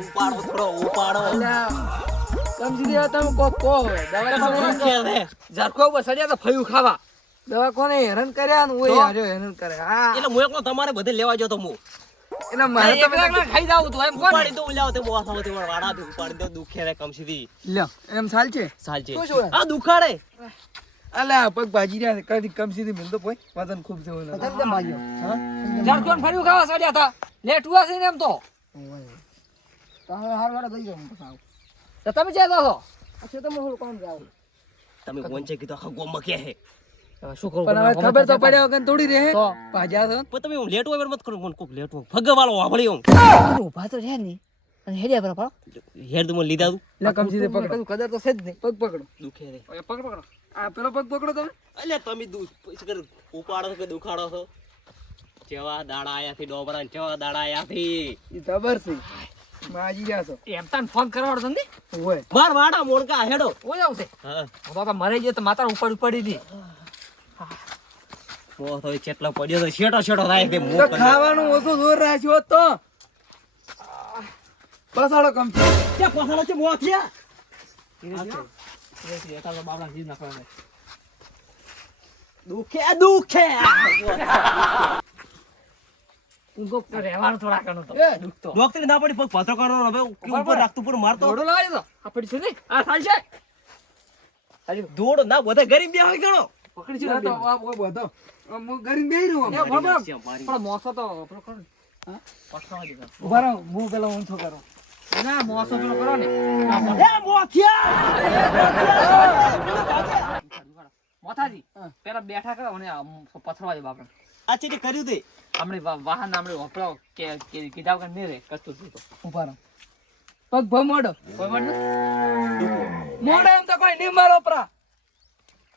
ઉપાડો થોડો ઉપાડો. સમજી તમે કોક કહો દવા ઝારકો બસડ્યા તો ફયું ખાવા દવા કોને હેરાન કર્યા ને ઓય હાર્યો હેરાન કરે હા એટલે હું એકલો તમારે બધે લેવા ગયો તો હું. એટલે મારે તમે ખાઈ જાવ તો એમ કોણ ઉપાડી દો લાવ તે બોવા થાવ તે વાડા દે ઉપાડી દો દુખે રે કમ સીધી. લ્યો એમ સાલ છે સાલ છે. શું શું આ દુખાડે. અલા પગ ભાજી રહ્યા કદી કમ સીધી મિલતો પોય વતન ખૂબ જેવો ના તમને માગ્યો હા ઝારકો ને ફયું ખાવા સડ્યા હતા લેટ હુઆ છે ને એમ તો તારે હાર વાળા દઈ જાવ પછી તો તમે જ્યાં જાવ અચ્છા તમે હું કોણ જાવ તમે કોણ છે કીધું આખા ગોમ કે હે. શું કરું પણ હવે ખબર તો પડ્યા વગર થોડી રહે તો ભાજા છો પણ તમે હું લેટ હોય મત કરો કોણ કોક લેટ હોય ભગવાળો વાળી હું ઉભા તો છે ની અને હેડિયા પર પડો હેડ તો મને લીધા તું લે કમ સીધે પકડો કદર તો છે જ નહીં પગ પકડો દુખે રે. ઓય પગ પકડો આ પેલો પગ પકડો તમે એટલે તમે ઉપાડો કે દુખાડો છો. જેવા દાડા આયા થી ડોબરા જેવા દાડા આયા થી ઈ ખબર છે માજી રહ્યા છો એમ તાન ફોન કરવાડો તમને ઓય બાર વાડા મોણકા હેડો ઓય આવશે હા બાપા મરે જે તો માતા ઉપર પડી દી ઓ તો ચેટલો પડ્યો તો છેટો છેટો થાય તે તો ખાવાનું ઓછું જોર રાખ્યો તો પસાડો કમ છે કે પસાડો છે મોથિયા દુખે દુખે ડોક્ટર ના પડી પગ પાથરો કરવાનો હવે ઉપર રાખતું પૂરું મારતો દોડો લાવ્યો તો આ પડી છે ને આ થાલ છે અરે દોડો ના બધા ગરીબ બે હોય ગણો પકડી છે તો આ બધો હું ગરીબ બેહી રહ્યો એ બરાબર પણ મોસો તો પેલો કરો હા પછાવા દીધો ઉભા રહો હું પેલો ઊંચો કરો ના મોસો પેલો કરો ને એ મોથિયા મોથાજી પેલા બેઠા કરો અને પથરવા દે બાપને આ ચીટી કર્યું તે હમણે વાહન હમણે વપરાવ કે કીધા વગર નહીં રે કસ્તું તો ઉભા રહો પગ ભમોડો કોઈ મડ મોડે એમ તો કોઈ નહીં મારો પરા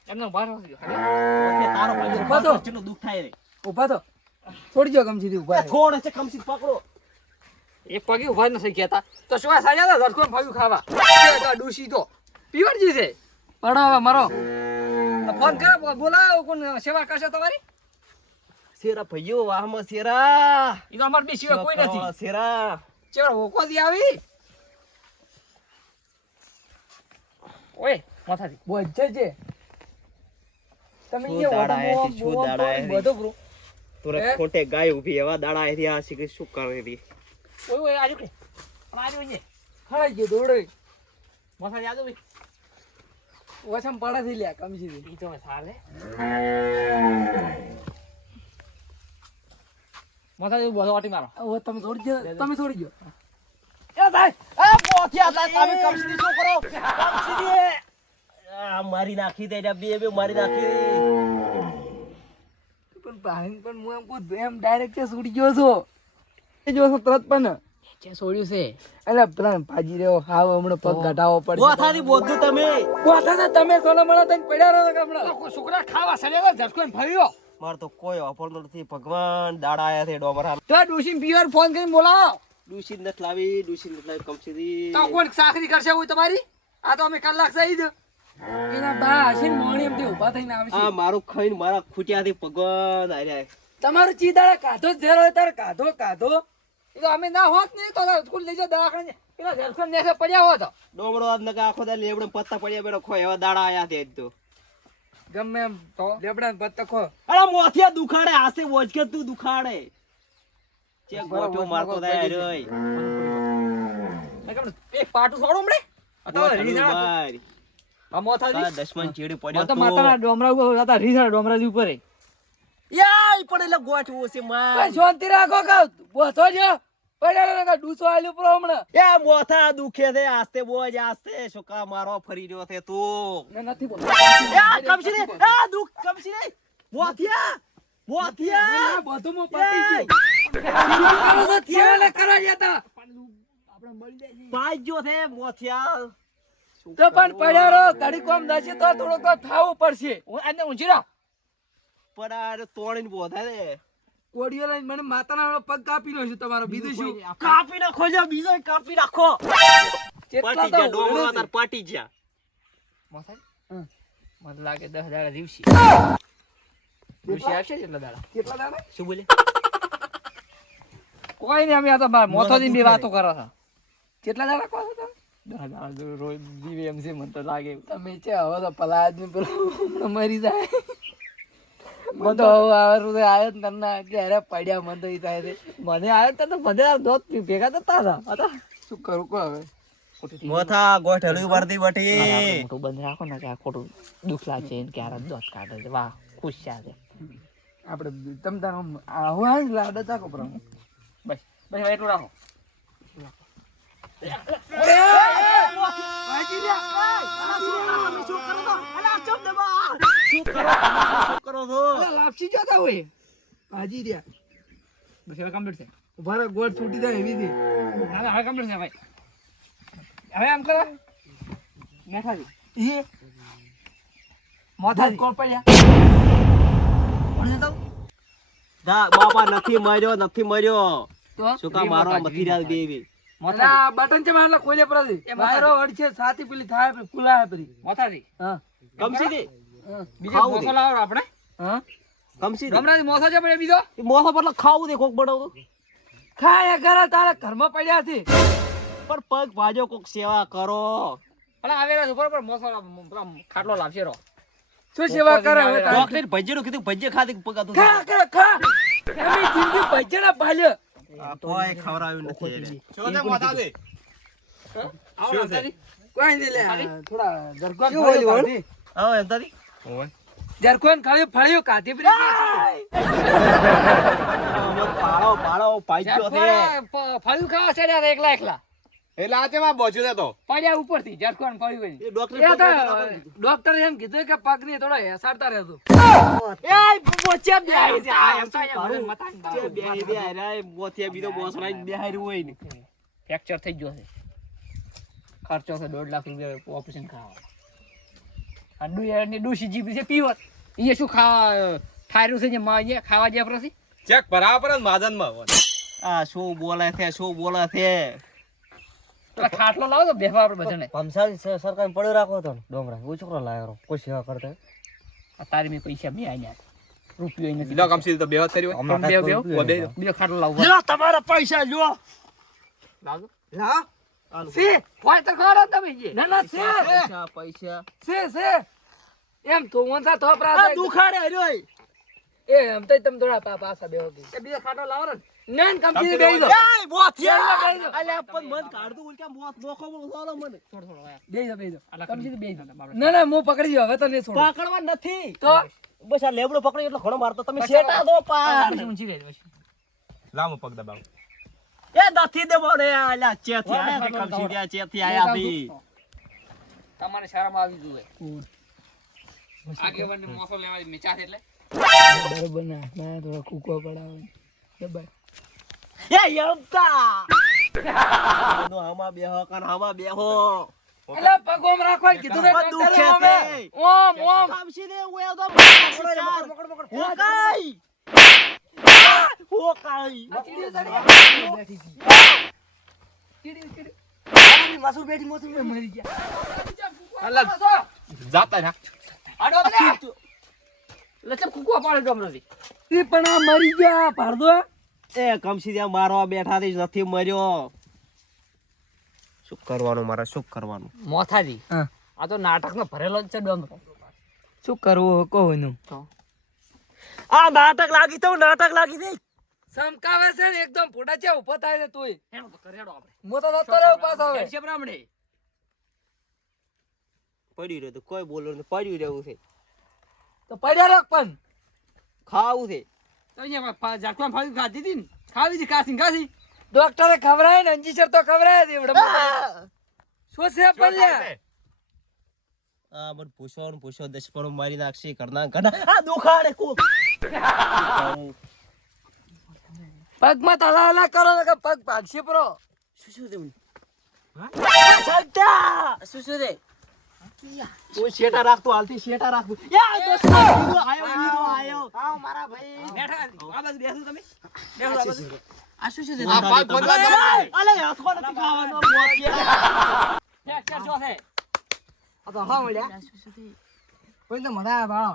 એમનો બારો તારો ઉભા તો કેટલું દુખ થાય રે ઉભા તો છોડી જો કમસીથી ઉભા થોડે છે કમસી પકડો એક પગે ઉભા ન થઈ ગયા તો શું સાજા તો ધરકો ભાવ્યું ખાવા ડૂસી તો પીવરજી છે પડો હવે મારો ફોન કરો બોલાવો કોણ સેવા કરશે તમારી શેરા ભઈયો વાહમાં શેરા ઈ તો અમાર બી સિવાય કોઈ નથી શેરા ચેડો ઓકોથી આવી ઓય માથાથી બોજ છે તમે શું દાડા આયા છે, શું દાડા આયા છે? બધો બ્રો તોરે ખોટે ગાય ઊભી એવા દાડા આથી આ શીખે શું કરે રી ઓય ઓય આજુ કે આજુ ને ખડાઈ ગયો દોડો માથાથી આજુ ભાઈ ઓછામ પડા થઈ લ્યા કમજી ઈ તો સાલે માથાથી બધો વાટી મારો ઓ તમે છોડી ગયો એ ભાઈ આ પોથિયા તમે કમસી શું કરો કમસી આ મારી નાખી દે બે મારી નાખી પણ પાણી પણ હું એમ કહું એમ ડાયરેક્ટ છે છોડી ગયો છો એ જો છો તરત પણ છે છોડ્યું છે એટલે પેલા ભાજી રહ્યો હાવ હમણાં પગ ઘટાવો પડશે બોથાથી બોધું તમે બોથા તમે સોના મણા થઈને પડ્યા રહો હમણાં કોઈ છોકરા ખાવા સડ્યા ઝટકો ફર્યો માર તો કોઈ વાપરતો નથી ભગવાન દાડા આયા છે ડોબરા તો ડોશી પીવર ફોન કરીને બોલાવો ડુસી નત લાવી કમસી તો કોણ સાખરી કરશે હોય તમારી આ તો અમે કલાક સહી જ એના બા હસીન મોણી એમથી ઊભા થઈને આવશે આ મારું ખાઈને મારા ખૂટ્યાથી ભગવાન આર્યા તમારું ચીદાડા કાઢો જ ઝેર હોય તારે કાઢો એ તો અમે ના હોત ને તો સ્કૂલ લઈ જાવ દવાખાને પેલા ઝેરખન નેસે પડ્યા હોત ડોબરો આજ નકા આખો દા લેબડે પત્તા પડ્યા બેડો ખો એવા દાડા આયા છે તો ગમે એમ તો લેબડા પત્તા ખો અરે મોથિયા દુખાડે આસે વોજકે તું દુખાડે ચે ગોટો મારતો થાય રે એક પાટું છોડો હમણે અત્યારે રીઝા મારી આ મોથાજી દશમન ચેડી પડ્યો તો માતાના ડોમરા ઉપર હતા રીઝા ડોમરાજી ઉપર યાય પણ એટલે ગોઠવો છે માર ભાઈ શાંતિ રાખો કા બોથો જો પડ્યા ને ડૂસો આલ્યો પ્રો હમણે એ મોથા દુખે છે આસ્તે બોજ આસ્તે છોકા મારો ફરી રહ્યો છે તું મે નથી બોલ એ કમસી ને આ દુખ કમસી ને મોથિયા બધું મો પટી ગયું કરો તો થેલે કરાયા તા આપણે મળી જાય પાજો છે મોથિયા તો પણ પડ્યા રહો ઘડી કોમ દશે તો થોડો તો થાવું પડશે આને ઊંચી રહો પણ આ તોડીને બોધા રે કોડિયો લઈને મને માતાના પગ કાપી નાખ્યો તમારો બીજું શું કાપી નાખો જો બીજો કાપી નાખો કેટલા પાટી જા ડોમરો તાર પાટી જા માથા મને લાગે 10 દાડા દિવસી દિવસી આવશે કેટલા દાડા શું બોલે કોઈ નહીં અમે આ તો મોથોજી ની વાતો કરો છો કેટલા દાડા કહો છો તમે? રોજ જીવે એમ છે મને તો લાગે. તમે છે હવે તો પલા આદમી પેલો મરી જાય. મને તો હવે આવ્યો જ નરના ક્યારે પડ્યા મને તો ઈ થાય છે. મને આવ્યો તો મને દોત ભેગા થતા હતા. શું કરું કો હવે? મોથા ગોઠ હલવી પડતી બટી. મોટું બંધ રાખો ને કે આ ખોટું દુઃખ લાગશે એને ક્યારે દોત કાઢે છે. વાહ ખુશ છે આપણે તમ તાર હું આજ લાડો ચાકો પર બસ બસ હવે એટલું રાખો. લાપસી જતા હોય ભાજી રહ્યા. બસ હવે કમ્પ્લીટ છે. ઉભા રહો ગોળ છૂટી જાય એવી છે. હવે કમ્પ્લીટ છે ભાઈ. હવે આમ કરો મેઠાજી મોથાજી કોણ પડ્યા કોણ તો બાપા નથી મર્યો તો શું કા મારો મથી રાત બેવી મોથા બટન છે મારલા ખોલે પરથી વાયરો વડ છે સાથી પેલી થાય કુલા હે પરી મોથાજી હા કમસી દે બીજો મોથો લાવો આપણે હા કમસી દે રમરાજી મોથો છે પડ્યો બીજો મોથો પર ખાવું દે કોક બનાવતો ખાયા ઘરે તારા ઘરમાં પડ્યા છે પર પગ ભાજો કોક સેવા કરો. અલા આવેલા છે બરોબર મોથો ખાટલો લાવશે રો શું સેવા કરે હવે ડોક્ટર ભજ્જેનું કીધું ભજ્જે ખાધી પગ આતો ખા તમે જિંદગી ભજ્જેના પાલ્યો કોઈ ખવરાયું નથી એને. શું છે મોટા દે? શું છે કોઈ નહીં લે થોડા જરકોન શું ફળ્યું બોલ્યું? કાઢી. આવો એમ તારી જરકોન ફળ્યું કાઢી પડી પાળો પાઈજો છે. ફળ્યું ખાવા ચડ્યા એકલા એકલા એટલે આ ચેમાં બોચ્યું છે તો પડ્યા ઉપરથી જરકોન ફળ્યું એ ડોક્ટર ડોક્ટર એમ કીધું કે પગ ની થોડો હેસાડતા રહેતો એ બોચે બેહી છે આ એમ શું કરું? ચે બેહી દે રે મોથે બીજો બોસ લઈને બેહાઈ હોય ને ફ્રેક્ચર થઈ ગયો છે ખર્ચો છે 1.5 લાખ રૂપિયા ઓપરેશન કરાવવા આ ડુયરની ડુસી જીબી છે પીવત એ શું ખાવા ઠાર્યું છે જે માં ખાવા જે પ્રસી ચેક ભરાવા પર માજનમાં આ શું બોલે છે પેલા ખાટલો લાવો તો બેહવા આપણે બધાને પમસારી સરકાર પડ્યો રાખો તો ડોમરા હું છોકરો લાયો કોઈ સેવા કરતા આ તારી મેં પૈસા બે આયા રૂપિયો ય નથી બીજો કમસી તો બેહત કરી હોય બીજો ખાટલો લાવો લ્યો તમારા પૈસા લ્યો લાવો સે કોઈ તો ખાડો તમે જે ના સે પૈસા એમ તો વંસા તો આ પ્રાસ દુખાડે હર્યો એ એમ તો તમે થોડા પાછા બેહો કે બીજો ખાટલો લાવો ને નન કમથી બેહી દો એ મોથિયા અલે પણ મન કાઢ દઉં કે મોથ નોખો બોલો મને થોડો બેહી દો કમથી બેહી દો ના હું પકડી ગયો હવે તો નહીં છોડો પકડવા નથી તો બસ આ લેબડો પકડી એટલો ઘણો મારતો તમે શેટા દો પાર ઊંચી ગઈ પછી લાવો પગ દબાવ એ નથી દેવો રે આલા ચેથી આયા તે કમસીડિયા ચેથી આયા ભી તમારે શરમ આવી જોઈએ આગેવાનને મોસો લેવા મેચા એટલે બરોબર ના થોડા કૂકો પડાવે કે ભાઈ એ યમતા નો આમાં બેહો કન આમાં બેહો અલા પગોમ રાખવા કીધું બધું ડોક્ટરે છે ઓમ કમસી દે ઓય તો પકડ હોકાઈ માસુર બેઠી મરી ગયા અલા જાતા ના આડો લચમ કૂકો પાડે ડોમરોથી એ પણ આ મરી ગયા પાડદો એ કમસી દે મારવા બેઠા થી નથી મર્યો શું કરવાનું મોથાજી આ તો નાટકનો ભરેલો જ છે ડોમરો શું કરવું કોનું આ નાટક લાગી દે સમકાવે છે ને એકદમ ફોટા છે ઉભો થાય છે તોય હેડો તો કરેડો આપણે મોતો જતો રહ્યો પાછો હવે છે બ્રાહ્મણે પડી રહ્યો તો કોઈ બોલો ને પડ્યું રહેવું છે તો પડ્યા રાખ પણ ખાવું છે તો અહીંયા જાકવા ફાવી ખાધી હતી ને ખાવી હતી કાસી ડોક્ટરે ખવરાય ને અંજીસર તો ખવરાય દે એવડો શું છે પલ્યા આ મત પૂછો દશપણો મારી નાખશે કરના ઘણા આ દુખાડે કોક પગમાં તલાલા કરો ને કે પગ ભાગશે પ્રો શું દેવું શું દે તું શેટા રાખતો હાલથી શેટા રાખતું યા દોસ્તો આયો આવ મારા ભાઈ બેઠા આ બસ બેસું તમે બેસું આ બસ આ શું છે આ પાક બંધવા દે અલે હાથો નથી ખાવાનો મોતિયા ફ્રેક્ચર જો છે આ તો હા મળ્યા કોઈ તો મડા બાળો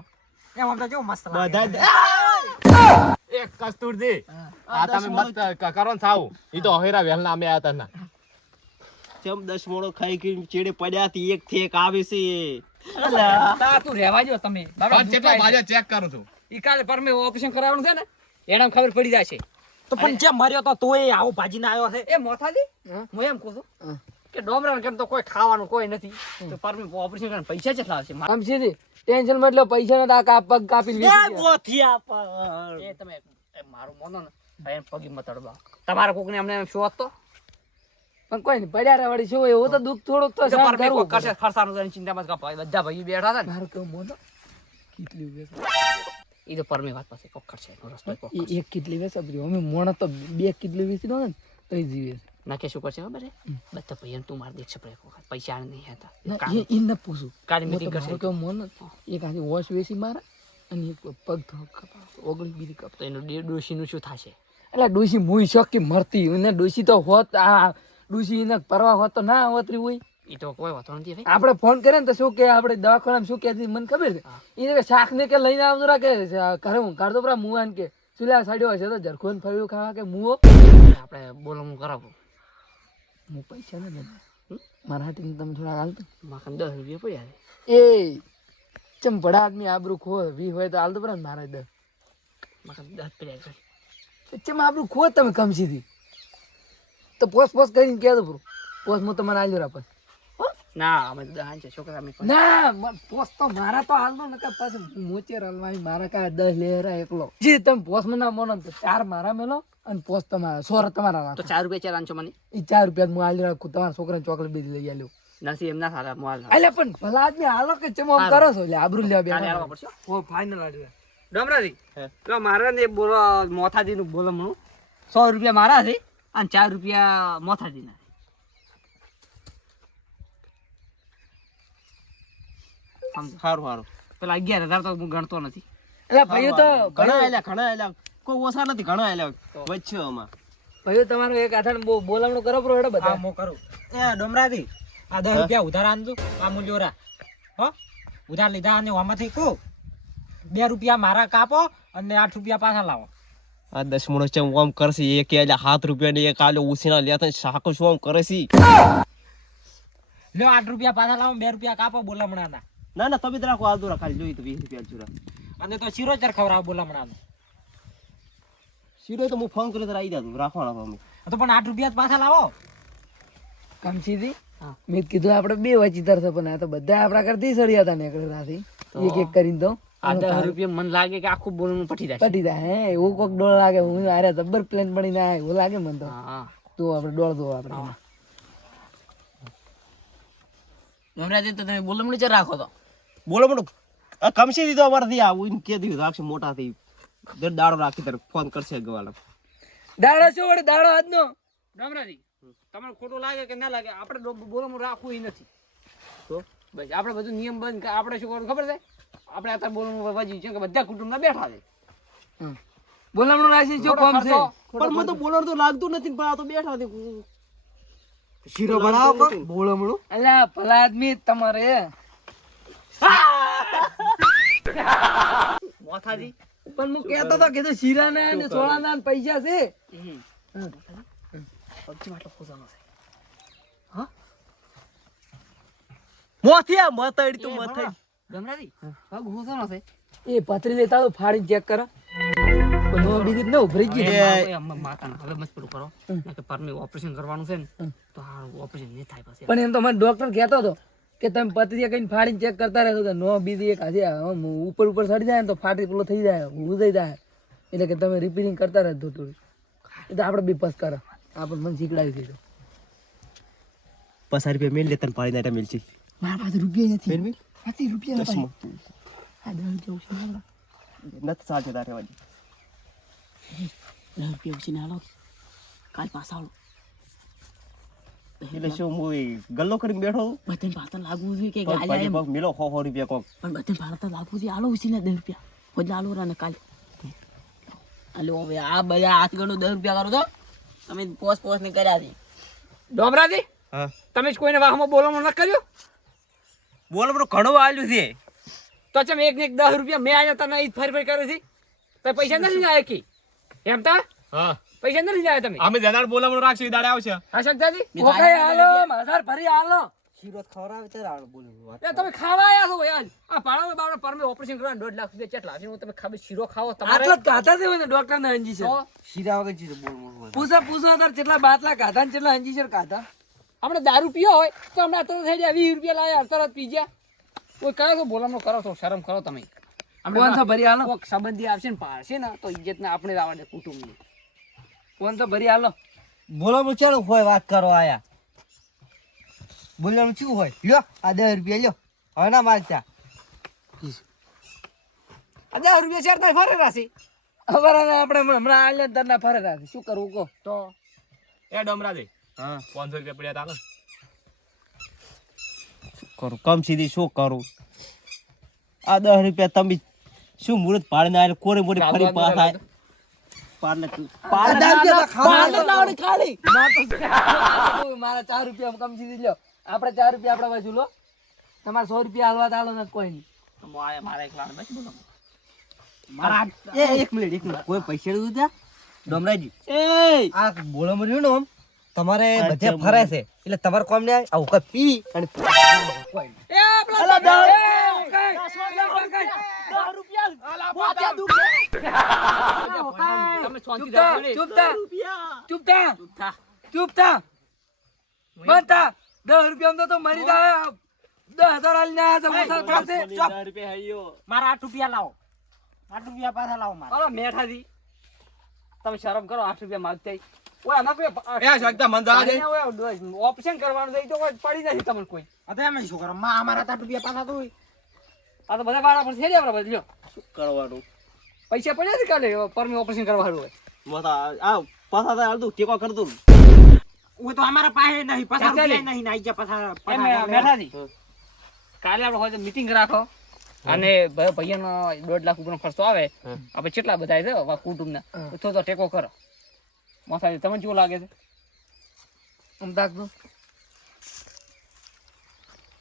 એ મને તો કેવું મસ્ત લાગે બધા એક કસ્તુરજી આ તમે મત કરો ને સાવ ઈ તો હહેરા વેલના અમે આયા તા ના ચમ 10 મોણો ખાઈ ખાઈને ચેડે પડ્યા થી એક થી એક આવે છે તા તું રહેવા જો તમે બાબા કેટલા ભાજ્યા ચેક કરું છું ઈ કાલે પર મે ઓપરેશન કરાવવાનું છે ને એનામ ખબર પડી જાય છે તો પણ જે મર્યો તો તોય આવો ભાજીને આવ્યો છે એ મોથાજી હું એમ કહું છું કે ડોમરાને કેમ તો કોઈ ખાવાનું કોઈ નથી તો પર મે ઓપરેશન કરીને પૈસા કેટલા આવશે આમ સીધી ટેન્શન માં એટલે પૈસા ના કાપ પગ કાપી એ ગોથિયા પર એ તમે મારું મોનો ને ભાઈ પગી મતડવા તમારા કોક ને અમને શોધ તો પણ કોઈ નહીં પડ્યા રે વળી શું એવું તો દુઃખ થોડુંક તો સહન કરવું કરશે ખર્ચાનું તો ચિંતામાં જ કપાય બધા ભાઈ બેઠા હતા ને મારું કેવું મોનો કેટલી વેસ ઈ તો પરમી વાત પાસે કોક કરશે રસ્તો કોક એક કેટલી વેસ અબરી અમે મોણો તો બે કેટલી વેસી દો ને તો ઈ જીવે ના કે શું કરશે ખબર હે બધા ભાઈ તું માર દેખ છપરે કોક પૈસા નહીં હતા ઈ ન પૂછું કાળી મીટિંગ કરશે કે મોનો એક આથી વોશ વેસી મારા અને એક પગ કપા ઓગળી બીજી કપ તો એનો ડોશી નું શું થાશે એટલે ડોશી મુઈ શોકી મરતી અને ડોશી તો હોત આ ડોશી ને પરવા હોત તો ના હોતરી હોય ઈ તો કોઈ વાતો નથી ભાઈ આપણે ફોન કરે ને તો શું કે આપણે દવાખાનામાં શું કે મને ખબર છે ઈ શાક ને કે લઈને આવજો રા કે ઘરે હું કાઢતો પરા મુવાન કે સુલા સાડ્યો હશે તો જરખોન ફળ્યું ખાવા કે મુઓ આપણે બોલો હું કરાવું હું પૈસા ને મારા હાથી તમે થોડા હાલ તો માખન 10 રૂપિયા પડ્યા એ ચમ બડા આદમી આબરૂ ખો 20 હોય તો હાલ તો પરા મારા 10 માખન 10 પડ્યા ચમ આબરૂ ખો તમે કમસીથી તો પોસ કરીને કહે દો પૂરું પોસ હું તમારે આલ્યો રાપસ ના અમે દહાન છે છોકરા અમે ના પોસ તો મારા તો હાલ નો નકા પાછું મોચેર હલવાઈ મારા કા 10 લેરા એકલો જી તમે પોસ માં ના મોનો તો 4 મારા મેલો અને પોસ તમારા 100 તમારા રાખો તો 4 રૂપિયા ચાર આંચો મને ઈ 4 રૂપિયા હું આલ્યો રાખું તમારા છોકરાને ચોકલેટ બેજી લઈ આલ્યો નસી એમ ના સારા મોલ અલે પણ ભલા આદમી હાલો કે ચમ આમ કરો છો એટલે આબરૂ લેવા બે કાલે આવવા પડશે ઓ ફાઇનલ આલ્યો ડોમરાજી તો મારા ને બોલો મોથાજી નું બોલો મણું 100 રૂપિયા મારા છે અને 4 રૂપિયા મોથાજી ના હારું પેલા 11,000 તો હું ગણતો નથી એટલે ભાઈઓ તો ઘણા આલ્યા કોઈ ઓછા નથી ઘણા આલ્યા વચ્ચે આમાં ભાઈઓ તમારો એક આથાણ બોલામણું કરો પ્રો હેડો બધા હું કરું એ ડોમરાજી આ 10 રૂપિયા ઉધાર આનજો આ મૂલ્યોરા હો ઉધાર લીધા અને આમાંથી કો 2 રૂપિયા મારા કાપો અને 8 રૂપિયા પાછા લાવો આ 10 મોણો ચમ ઓમ કરશે એક આલ્યા 7 રૂપિયા ને એક આલ્યો ઉસીના લેતા શાકો શું ઓમ કરે છે લ્યો 8 રૂપિયા પાછા લાવો 2 રૂપિયા કાપો બોલામણાના ના તમે રાખો આલદો રા ખાલી જોઈ તો 20 રૂપિયા જુરા અને તો શીરો ચર ખવરાવ બોલામણાનો સીધો તો હું ફોન કર્યો તો આવી જાતું રાખવાના અમે તો પણ 8 રૂપિયા પાછા લાવો કામ સીધી મેં કીધું આપણે બે વચીતર છે પણ આ તો બધા આપણા કરતી સળિયા હતા નીકળે રાથી એક કરીને તો આ 10 રૂપિયા મન લાગે કે આખું બોલનું પટી જાય હે એવું કોક ડોળ લાગે હું આરે જબર પ્લેન પડીને આ એવું લાગે મન તો તો આપણે ડોળ દો આપણે નવરાજી તો તમે બોલમણી જ રાખો તો બોલો બોલો આ કમસી દીધો અમારથી આવું કે દીધું રાખશે મોટા થઈ દર દાડો રાખી તારે ફોન કરશે ગવાલા દાડો શું વડે દાડો આજનો નવરાજી તમને ખોટું લાગે કે ના લાગે આપણે બોલમણું રાખવું ઈ નથી તો બસ આપણે બધું નિયમ બંધ આપણે શું કરવું ખબર છે આપણે અત્યારે બોલમણું વાજી છે કે બધા કુટુંબના બેઠા છે બોલમણું રાખી શું કામ છે પણ મને તો બોલર તો લાગતું નથી પણ આ તો બેઠા હતી શીરો બનાવો બોલમણું અલ્યા ભલા આદમી તમારે મોથાજી પણ હું કહેતો તો કે શીરાના અને સોળાના પૈસા છે પગથી માટલો ખોજાનો છે હા મોથિયા મતડી તું મથઈ ગમરાજી પગ ખોજાનો છે એ પથરી લેતા તો ફાડી ચેક કરો નો બીજી ન ઉભરી ગઈ માતાના હવે મત પૂરું કરો કે પરમી ઓપરેશન કરવાનું છે ને તો આ ઓપરેશન નહીં થાય પછી પણ એમ તો મને ડોક્ટર કહેતો હતો કે તમે પથરીયા કઈને ફાડીને ચેક કરતા રહેશો કે નો બીજી એક આજે ઉપર ચડી જાય ને તો ફાટી પેલો થઈ જાય ઉજાઈ જાય એટલે કે તમે રિપેરિંગ કરતા રહેજો થોડું એટલે આપણે બી પસ કરો આપણે મને શીખડાવી દીધું 50 રૂપિયા મેલ લેતા પાડી નાટા મેલચી મારા પાસે રૂપિયા નથી મેલ આથી રૂપિયા દસ આ 10 રૂપિયા નત સાચે તારે વાજી 10 રૂપિયા ઉછીને હાલો કાલ પાછા આવો એટલે શું હું ગલ્લો કરીને બેઠો બધાને પાતા લાગવું જોઈએ કે આલ્યા એમ મેલો 100 રૂપિયા કોક પણ બધાને પાતા લાગવું જોઈએ આલો ઉછીને 10 રૂપિયા હોજ આલો રાને કાલ આલો હવે આ બધા હાથ ગણો 10 રૂપિયા કરો તો તમે પોસ ને કર્યા છે ડોમરાજી હા તમે જ કોઈને વાહમાં બોલવાનું ન કર્યો બોલો બરો ઘણો આલ્યું છે તો ચમ એક ને એક 10 રૂપિયા મેં આયા તને ઈ ફરી કર્યો છે તો પૈસા નથી આયા કે એમ તા હા પૈસા નથી લઈ આવ્યા તમે અમે જનાર બોલામણું રાખશું ઈ દાડે આવશે હા શકતાજી ઓકે હાલો 1000 ભરી હાલો શીરો ખવડાવે ત્યારે આવડે બોલું વાત. એ તમે ખાવા આયા છો યાર આ પાડો બાવડો પરમે ઓપરેશન કરવા 1.5 લાખ રૂપિયા ચેટલા છે હું તમે ખાবে શીરો ખાવો તમારે આટલા જ કાતા છે ને ડોક્ટર ને અંજી છે તો શીરા વગર ચીજ બોલ બોલ બોલ. પૂછો તાર કેટલા બાટલા કાતા ને કેટલા અંજી છે કાતા આપણે દારૂ પીયો હોય તો હમણાં તરત થઈ જાય 20 રૂપિયા લાયા તરત પી ગયા કોઈ કહે તો બોલામણો કરો તો શરમ કરો તમે કોણ ભરી હાલો કોક સંબંધી આવશે ને પાડશે ને તો ઇજ્જત ને આપણે જ આવડે કુટુંબની કોણ ભરી હાલો બોલવાનું ચાલો હોય વાત કરો આયા બોલવાનું શું હોય લ્યો આ 10 રૂપિયા લ્યો હવે ના માગતા આ 10 રૂપિયા શેર થાય ફરે રાશી અમારા આપણે હમણાં આલ્યા તરના ફરે રાખી શું કરવું કહો તો એ ડમરાજી હા 500 રૂપિયા પડ્યા તા કરું કમ સીધી શું કરું આ 10 રૂપિયા તમે શું મુહૂર્ત પાડીને આલે કોરે મોરે ફરી પાસ આય ખાલી મારા 4 રૂપિયા કમ સીધી લ્યો આપણે 4 રૂપિયા આપડા બાજુ લો તમારે 100 રૂપિયા હાલવા તાલો ને કોઈ નહીં મારા એકલા બસ બોલો એક મિનિટ કોઈ પૈસા લીધું ત્યાં ડોમરાજી આ બોલમાં રહ્યું ને આમ તમારે બધે ફરે છે એટલે તમારે કોમ ને આવું કઈ પી અને એ અલા, તમે શાંતિ રાખો ચૂપ થા બંધ થા 10 રૂપિયા તો મરી જાય 10,000 આલીને આયા છે મારા 8 રૂપિયા લાવો 8 રૂપિયા પાછા લાવો મારા અરે મેઠાજી તમે શરમ કરો 8 રૂપિયા માંગતા ઓય આમાં કોઈ એ શકતા મન જવા દે ઓપરેશન કરવાનું છે ઈ તો કોઈ પડી નથી તમને કોઈ અતે એમ શું કરો માં અમારા 8 રૂપિયા પાછા તો હોય આ તો બધા વાળા પર છે આપણે બદલ્યો શું કરવાનું પૈસા પડ્યા છે કાલે પરમી ઓપરેશન કરવાનું હોય આ પાછા તો હાલતું ટેકો કરતું ઓ તો અમારા પાસે નહીં પાછા રૂપિયા નહીં નાઈ જા પાછા મેઠાજી કાલે આપણે હોય તો મીટિંગ રાખો અને ભૈયાનો 1.5 લાખ ઉપરનો ખર્ચો આવે આપણે કેટલા બધા છે કુટુંબના તો ટેકો કરો મસાજી તમને કેવું લાગે છે અમદાવાદ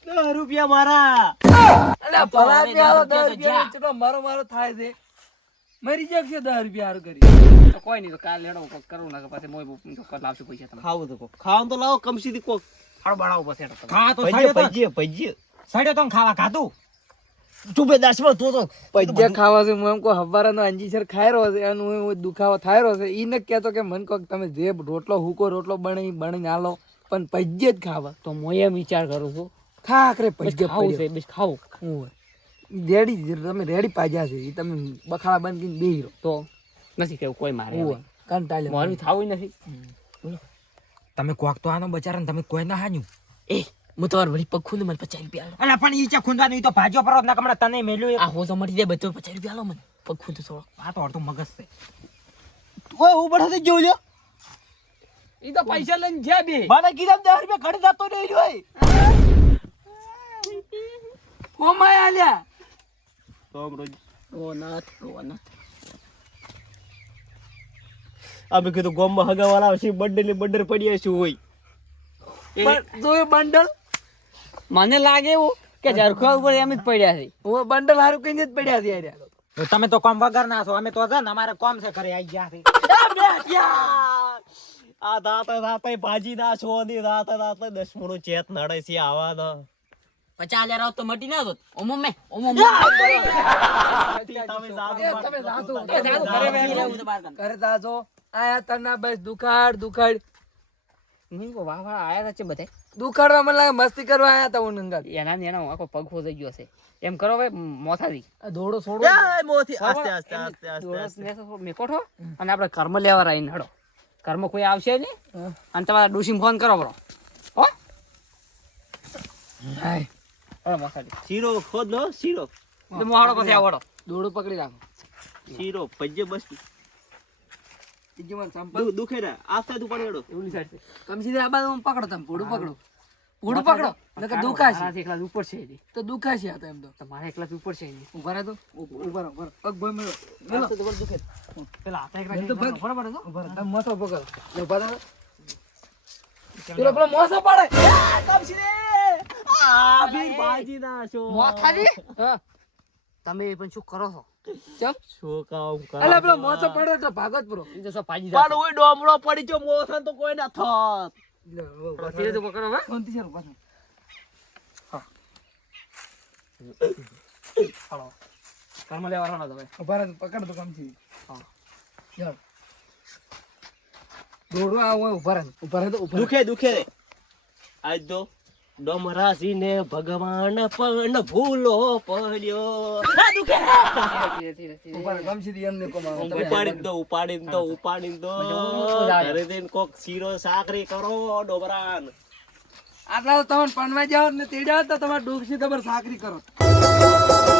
10 રૂપિયા મારા અલ્યા ભલા જ આવો 10 રૂપિયા ચલો મારો થાય છે મરી જશે 10 રૂપિયા હારું કરી તો કોઈ નહીં તો કાલે લેડો કોક કરવું ના પછી મોય ચોક્કસ લાવશું પૈસા તમે ખાવું તો ખાવાનું તો લાવો કમ સીધી કોક હાડો બાળાવો પછી હેડો તમે ખા તો પૈજે સડ્યો તો ખાવા ખાધું તું બે દાસમાં તો પૈજા ખાવા છે હું એમ કહું હવારાનો અંજીસર ખાઈ રહ્યો છે એનું હું દુખાવો થાય રહ્યો છે ઈ ન કહેતો કે મન કોક તમે જે રોટલો હુકો રોટલો બની આલો પણ પૈજે જ ખાવા તો મોય એમ વિચાર કરું છું ખા કરે પૈજે ખાવું છે બસ ખાવું રેડી તમે રેડી પાજા છે ઈ તમે બખાડા બંધ કરીને બેહી રહો તો નથી કેવું કોઈ મારે કંટાળે મારું થાવું નથી તમે કોક તો આનો બચારા તમે કોઈ ના હાન્યું એ હું તમારે વળી પગ ખુંદ મને 50 રૂપિયા આલો અલા પણ ઈ ચા ખુંદવાનું ઈ તો ભાજો પરો ના કમણા તને મેલ્યું આ હો તો મટી જાય બધો 50 રૂપિયા આલો મને પગ ખુંદ થોડો આ તો અડધો મગજ છે ઓય હું બઠા જો લ્યો ઈ તો પૈસા લઈને જ્યા બે મને કીધા 10 રૂપિયા ઘડી જતો નહીં રહ્યો કોમાય આલ્યા ઓ નથ અમે કીધું ગોમમાં હગાવાળા આવશે બંડર પડી છે હોય તો એ બંડલ મને લાગે એવું કે ઝરખા ઉપર એમ જ પડ્યા છે હું બંડલ હારું કઈને જ પડ્યા છે યાર તો તમે તો કોમ વગર ના છો અમે તો છે ને અમારે કોમ છે ઘરે આવી ગયા છે આ દાતા ભાજી ના છો ની દાતા દસમણો ચેત નડે છે આવા ના 50,000 આવ તો મટી ના જોત ઓમો મે કરે તાજો આયા તના બસ દુખાડ નહીં કો વાહ આયા છે બધા દુખાડવા મને લાગે મસ્તી કરવા આયા તા હું નંગા એના ને એનો આખો પગ ખોજાઈ ગયો છે એમ કરો ભાઈ મોથાથી આ ધોડો છોડો મોથી આસ્તે મેકોઠો અને આપણે કર્મ લેવા આવીને હડો કર્મ કોઈ આવશે નહીં અને તમારા ડોશીને ફોન કરો બરો હો હાય હડો મોથાથી શીરો ખોદ નો શીરો તો મોહાડો પછી આવડો દોડો પકડી રાખો શીરો પજ્જે બસ બીજું મને સંપલ દુખે ને આસ્તે તું પડેડો એવલી સાઈડ છે તમે સીધે આ બાજુ પકડો તમે ભોડું પકડો નકર દુખાશે આ એકલા ઉપર છે એની. તો દુખાશે આ તો એમ તો તમારે એકલા ઉપર છે એની. ઉભા રહો તો ઉભા રહો પગ ભોય મેળો મેલો પેલા હાથે એક મેલ તો પગ બરાબર હતો ઉભા રહો તમે મોસો પકડો લે ઉભા રહો પેલો મોસો પડે ભાજી ના છો મોથાજી હા તમે પણ શું કરો છો ચમ શું કામ કર અલા પેલો મોસો પડે તો ભાગત પૂરો ઈ તો સપાજી પણ ઓય ડોમરો પડી ગયો મોથન તો કોઈ ના થાત ધીરે તો પકડો હવે શાંતિ છે પાછો કામ લેવાનો તમે ઉભા રહે પકડ તો કામ થી હા ચાલ દોડવા આવો ઉભા રહે તો ઉભા દુખે દુખે આજ તો ડોમરાજીને ભગવાન પણ ભૂલો પડ્યો આ દુખે ઉભા રહે કામ થી એમને કોમ ઉપાડી દો ઘરે જઈને કોક શીરો સાકરી કરો ડોબરાન આટલા તો તમે પણવા જાવ ને તેડ્યા તો તમારે ડોબસી તમારે સાકરી કરો